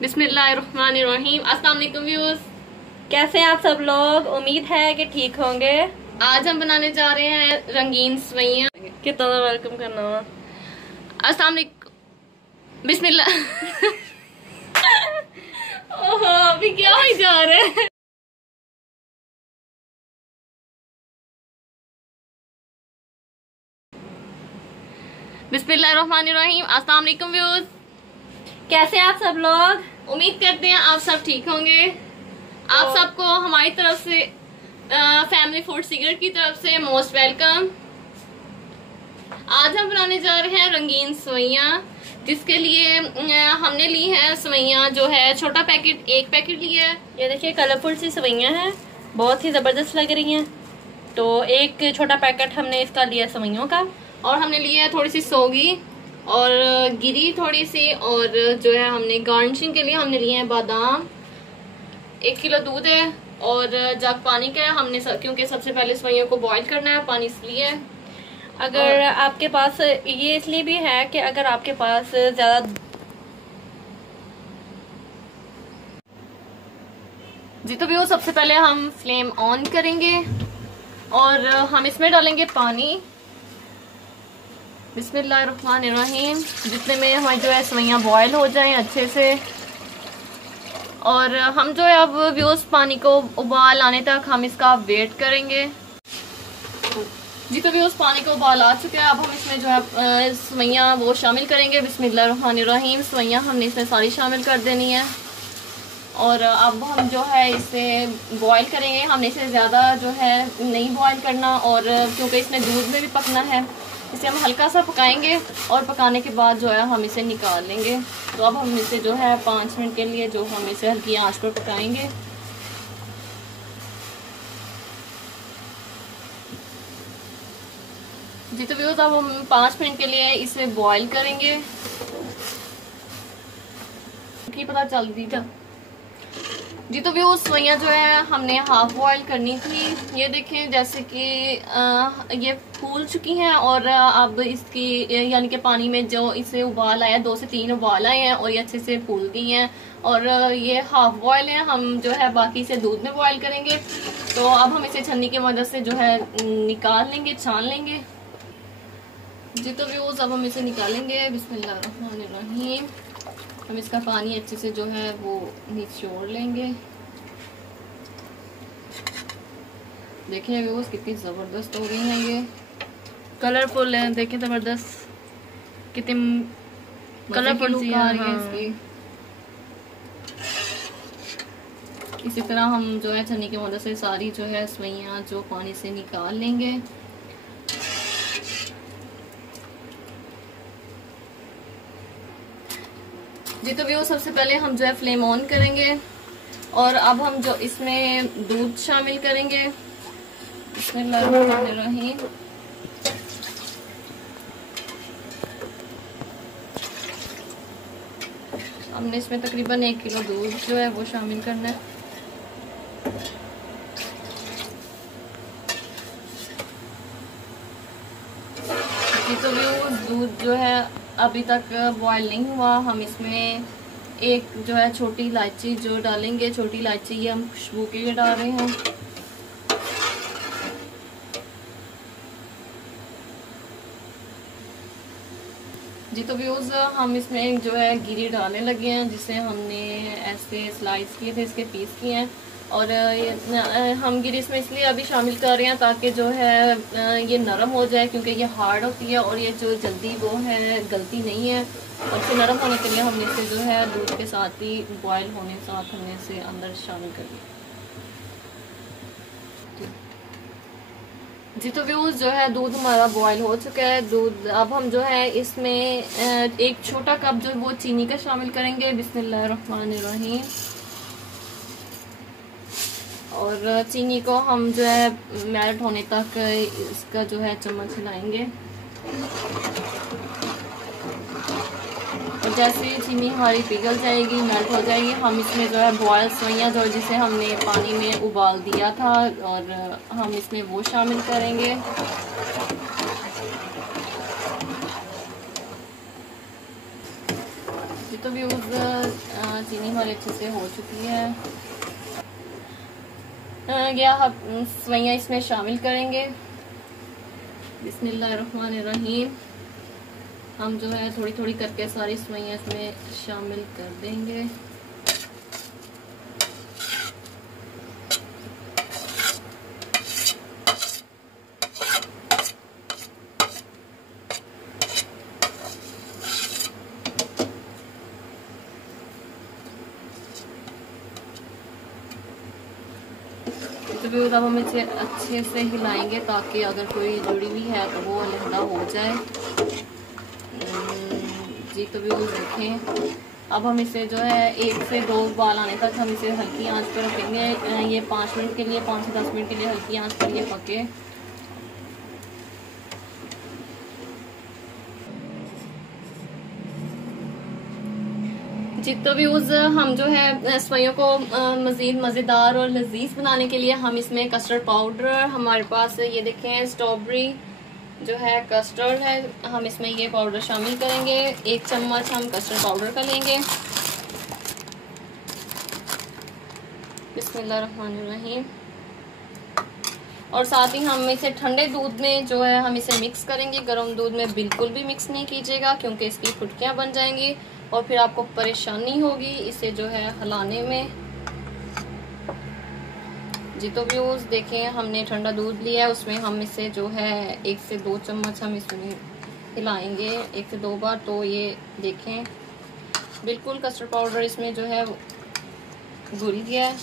बिस्मिल्लाहिर्रहमानिर्रहीम। अस्सलाम वालेकुम व्यूअर्स, कैसे हैं आप सब लोग। उम्मीद है कि ठीक होंगे। आज हम बनाने जा रहे हैं रंगीन सवैयां। कितना वेलकम करना हुआ। अस्सलाम वालेकुम। बिस्मिल्लाह। ओहो, अभी क्या हो जा रहा है। बिस्मिल्लाहिर्रहमानिर्रहीम। अस्सलाम वालेकुम व्यूअर्स, कैसे हैं आप सब लोग। उम्मीद करते हैं आप सब ठीक होंगे। आप सबको हमारी तरफ से फैमिली फूड सीक्रेट की तरफ से मोस्ट वेलकम। आज हम बनाने जा रहे हैं रंगीन सवैयां, जिसके लिए हमने ली है सवैयां जो है छोटा पैकेट, एक पैकेट लिया है। ये देखिए कलरफुल सी सवैयां हैं, बहुत ही जबरदस्त लग रही हैं। तो एक छोटा पैकेट हमने इसका लिया सवैयों का। और हमने लिया है थोड़ी सी सौगी और गिरी थोड़ी सी, और जो है हमने गार्निशिंग के लिए हमने लिए हैं बादाम। 1 किलो दूध है और जग पानी का है। हमने क्योंकि सबसे पहले सवैयों को बॉईल करना है, पानी इसलिए। अगर आपके पास ये इसलिए भी है कि अगर आपके पास ज्यादा जी तो भी सबसे पहले हम फ्लेम ऑन करेंगे और हम इसमें डालेंगे पानी। बिस्मिल्लाहिर्रहमानिर्रहीम। जितने में हमारी जो है सवैयां बॉयल हो जाएं अच्छे से। और हम जो है अब व्यूअर्स पानी को उबाल आने तक हम इसका वेट करेंगे। जी तो व्यूअर्स पानी को उबाल आ चुका है। अब हम इसमें जो है सवैयां वो शामिल करेंगे। बिस्मिल्लाहिर्रहमानिर्रहीम। सवैयां हमने इसमें सारी शामिल कर देनी है और अब हम जो है इसे बॉईल करेंगे। हमने इसे ज़्यादा जो है नहीं बॉईल करना, और क्योंकि इसमें दूध में भी पकना है, इसे हम हल्का सा पकाएंगे और पकाने के बाद जो है हम इसे निकाल लेंगे। तो अब हम इसे जो है 5 मिनट के लिए जो हम इसे हल्की आंच पर पकाएंगे। जी तो व्यूअर्स अब हम 5 मिनट के लिए इसे बॉईल करेंगे। की पता चल दी था। जी तो व्यूअर्स सवैयां जो है हमने हाफ बॉईल करनी थी। ये देखें जैसे कि ये फूल चुकी हैं और अब इसकी यानी कि पानी में जो इसे उबाल आया, 2 से 3 उबाल आए हैं और ये अच्छे से फूल गई हैं और ये हाफ बॉईल है। हम जो है बाकी से दूध में बॉईल करेंगे। तो अब हम इसे छन्नी की मदद से जो है निकाल लेंगे, छान लेंगे। जी तो व्यूअर्स अब हम इसे निकालेंगे। बिस्मिल्लाहिर्रहमानिर्रहीम। हम इसका पानी अच्छे से जो है वो निचोड़ लेंगे। देखिए व्यूअर्स कितनी ज़बरदस्त हो गई हैं, ये कलरफुल है। देखिए जबरदस्त कितनी कलरफुल सी आ रही है इसकी। इसी तरह हम जो है छन्नी की मदद से सारी जो है सवैयां जो पानी से निकाल लेंगे। जी तो व्यूअर्स सबसे पहले हम जो है फ्लेम ऑन करेंगे और अब हम जो इसमें दूध शामिल करेंगे। बिस्मिल्लाहिर्रहमानिर्रहीम। हमने इसमें तकरीबन 1 किलो दूध जो है वो शामिल करना है। जी तो व्यूअर्स दूध जो है अभी तक बॉयल नहीं हुआ। हम इसमें एक जो है छोटी इलायची जो डालेंगे। छोटी इलायची ये हम खुशबू के लिए डाल रहे हैं। जी तो व्यूअर्स हम इसमें जो है गिरी डालने लगे हैं, जिसे हमने ऐसे स्लाइस किए थे, इसके पीस किए हैं। और ये हम गिरी इसमें इसलिए अभी शामिल कर रहे हैं ताकि जो है ये नरम हो जाए, क्योंकि ये हार्ड होती है और ये जो जल्दी वो है गलती नहीं है। और इसे नरम होने के लिए हमने इसे जो है दूध के साथ ही बॉयल होने के साथ हमने इसे अंदर शामिल कर दिया। जी तो व्यूअर्स जो है दूध हमारा बॉयल हो चुका है। दूध अब हम जो है इसमें एक छोटा कप जो वो चीनी का शामिल करेंगे। बिस्मिल्लाहिर्रहमानिर्रहीम। और चीनी को हम जो है मेल्ट होने तक इसका जो है चम्मच हिलाएंगे। और जैसे ही चीनी हमारी पिघल जाएगी, मेल्ट हो जाएगी, हम इसमें जो है बॉयल सवैयां जो जिसे हमने पानी में उबाल दिया था और हम इसमें वो शामिल करेंगे। ये तो भी चीनी हमारी अच्छे से हो चुकी है। या हम सवैयाँ इसमें शामिल करेंगे। बिस्मिल्लाहिर्रहमानिर्रहीम। हम जो है थोड़ी थोड़ी करके सारी सवैयाँ इसमें शामिल कर देंगे। तो भी अब हम इसे अच्छे से हिलाएंगे ताकि अगर कोई जुड़ी हुई है तो वो अलहदा हो जाए। जी तो भी देखें, अब हम इसे जो है 1 से 2 उबाल आने तक हम इसे हल्की आंच पर रखेंगे। ये 5 मिनट के लिए, 5 से 10 मिनट के लिए हल्की आंच पर ये पके। जी तो व्यूज़ हम जो है सवैयों को मज़ीद मज़ेदार और लजीज बनाने के लिए हम इसमें कस्टर्ड पाउडर, हमारे पास ये देखें स्ट्रॉबेरी जो है कस्टर्ड है, हम इसमें ये पाउडर शामिल करेंगे। 1 चम्मच हम कस्टर्ड पाउडर का लेंगे। बिस्मिल्लाहिर्रहमानिर्रहीम। और साथ ही हम इसे ठंडे दूध में जो है हम इसे मिक्स करेंगे। गर्म दूध में बिल्कुल भी मिक्स नहीं कीजिएगा क्योंकि इसकी फुटकियाँ बन जाएंगी और फिर आपको परेशानी होगी इसे जो है हिलाने में। जी तो व्यूज़ देखें, हमने ठंडा दूध लिया है, उसमें हम इसे जो है 1 से 2 चम्मच हम इसमें हिलाएंगे 1 से 2 बार। तो ये देखें बिल्कुल कस्टर्ड पाउडर इसमें जो है घुल गया है।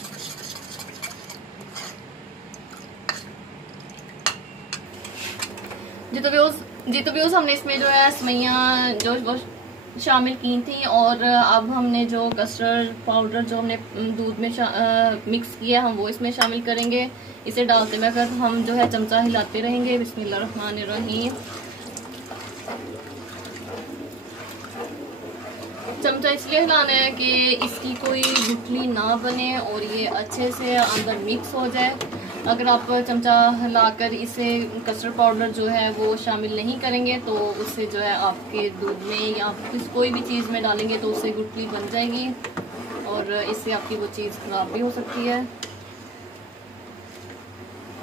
जी तो व्यूज़ हमने इसमें जो है सवैयाँ जो वो शामिल की थी और अब हमने जो कस्टर्ड पाउडर जो हमने दूध में मिक्स किया हम वो इसमें शामिल करेंगे। इसे डालते वक्त हम जो है चमचा हिलाते रहेंगे। बिस्मिल्लाहिर्रहमानिर्रहीम। चमचा इसलिए हिलाना है कि इसकी कोई गुठली ना बने और ये अच्छे से अंदर मिक्स हो जाए। अगर आप चमचा हिलाकर इसे कस्टर्ड पाउडर जो है वो शामिल नहीं करेंगे तो उससे जो है आपके दूध में या कोई भी चीज़ में डालेंगे तो उससे गुठली बन जाएगी और इससे आपकी वो चीज़ खराब भी हो सकती है।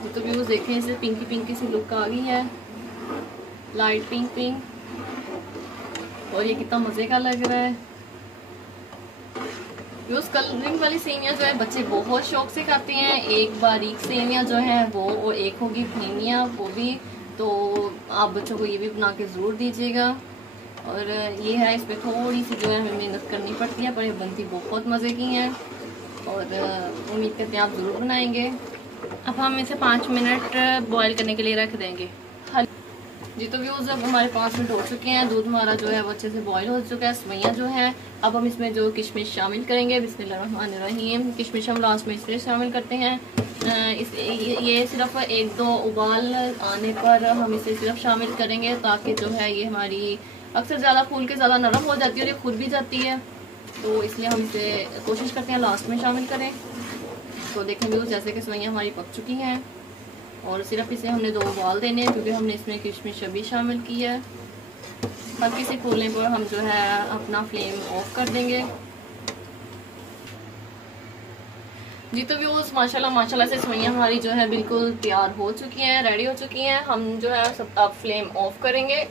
तो भी वो देखें, इसे पिंकी पिंकी सी लुक आ गई है, लाइट पिंक पिंक, और ये कितना मज़े का लग रहा है। उस कलरिंग वाली सेवियाँ जो है बच्चे बहुत शौक से खाते हैं। एक बारीक सेवियाँ जो है वो और एक होगी फेमियाँ वो भी। तो आप बच्चों को ये भी बना के ज़रूर दीजिएगा। और ये है, इस पर थोड़ी सी जो है हमें मेहनत करनी पड़ती है पर ये बनती बहुत मज़े की हैं और उम्मीद करते हैं आप ज़रूर बनाएंगे। अब हम इसे 5 मिनट बॉईल करने के लिए रख देंगे। जी तो व्यूज़ अब हमारे 5 मिनट हो चुके हैं, दूध हमारा जो है वो अच्छे से बॉईल हो चुका है। सवैयाँ जो हैं अब हम इसमें जो किशमिश शामिल करेंगे। बिस्मिल्लाहिर्रहमानिर्रहीम। किशमिश हम लास्ट में इसलिए शामिल करते हैं, ये सिर्फ 1-2 उबाल आने पर हम इसे सिर्फ शामिल करेंगे ताकि जो है ये हमारी अक्सर ज़्यादा फूल के ज़्यादा नरम हो जाती है और ये खुद भी जाती है, तो इसलिए हम इसे कोशिश करते हैं लास्ट में शामिल करें। तो देखें व्यूज़ जैसे कि सवैयाँ हमारी पक चुकी हैं और सिर्फ इसे हमने 2 उबाल देने हैं क्योंकि हमने इसमें किशमिश अभी शामिल की है। हल्की सी फूलने पर हम जो है अपना फ्लेम ऑफ कर देंगे। जी तो व्यूज़ माशाल्लाह से सवैयाँ हमारी जो है बिल्कुल तैयार हो चुकी हैं, रेडी हो चुकी हैं। हम जो है सब अब फ्लेम ऑफ करेंगे।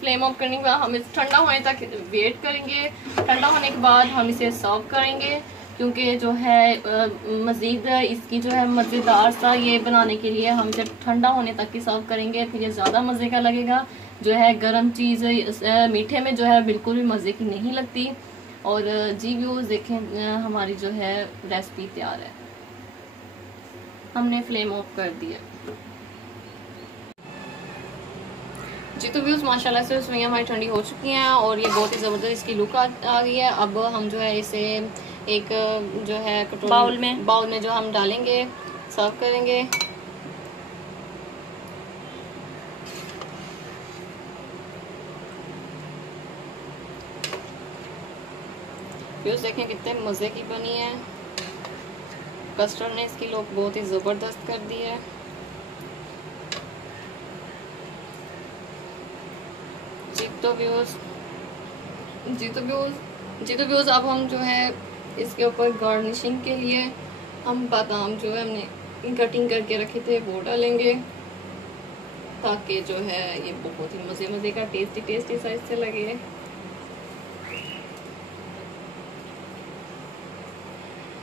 फ्लेम ऑफ करने के बाद हम इसे ठंडा होने तक वेट करेंगे। ठंडा होने के बाद हम इसे सर्व करेंगे क्योंकि जो है मज़ीद इसकी जो है मज़ेदार सा ये बनाने के लिए हम जब ठंडा होने तक ही सर्व करेंगे फिर ये ज़्यादा मज़े का लगेगा। जो है गर्म चीज़ मीठे में जो है बिल्कुल भी मज़े की नहीं लगती। और जी व्यूज़ देखें हमारी जो है रेसिपी तैयार है, हमने फ्लेम ऑफ कर दिया। जी तो व्यूज़ माशाल्लाह से सवैयाँ हमारी ठंडी हो चुकी हैं और ये बहुत ही ज़बरदस्त इसकी लुक आ गई है। अब हम जो है इसे एक जो है बाउल में जो हम डालेंगे, सर्व करेंगे। व्यूज़ देखें कितने मज़े की बनी है। कस्टर्ड ने इसकी लुक बहुत ही ज़बरदस्त कर दी है। जी तो व्यूज़ जी तो व्यूज़ अब हम जो है इसके ऊपर गार्निशिंग के लिए हम बादाम जो है हमने कटिंग करके रखे थे वो डालेंगे, ताकि जो है ये बहुत ही मज़े का टेस्टी सा इससे लगे।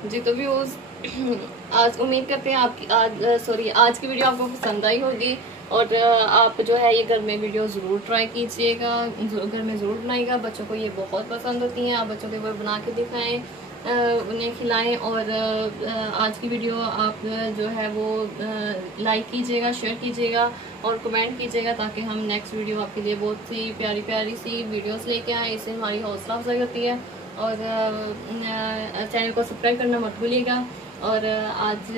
जी तो व्यूज़ आज उम्मीद करते हैं आपकी आज की वीडियो आपको पसंद आई होगी, और आप जो है ये घर में वीडियो ज़रूर ट्राई कीजिएगा, घर में ज़रूर बनाइएगा। बच्चों को ये बहुत पसंद होती हैं, आप बच्चों को वो बना के दिखाएं, उन्हें खिलाएं। और आज की वीडियो आप जो है वो लाइक कीजिएगा, शेयर कीजिएगा और कमेंट कीजिएगा, ताकि हम नेक्स्ट वीडियो आपके लिए बहुत सी प्यारी सी वीडियोस लेके आएँ। इससे हमारी हौसला अफजाई होती है। और चैनल को सब्सक्राइब करना मत भूलिएगा। और आज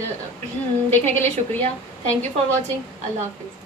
देखने के लिए शुक्रिया। Thank you for watching. Allah हाफिज़।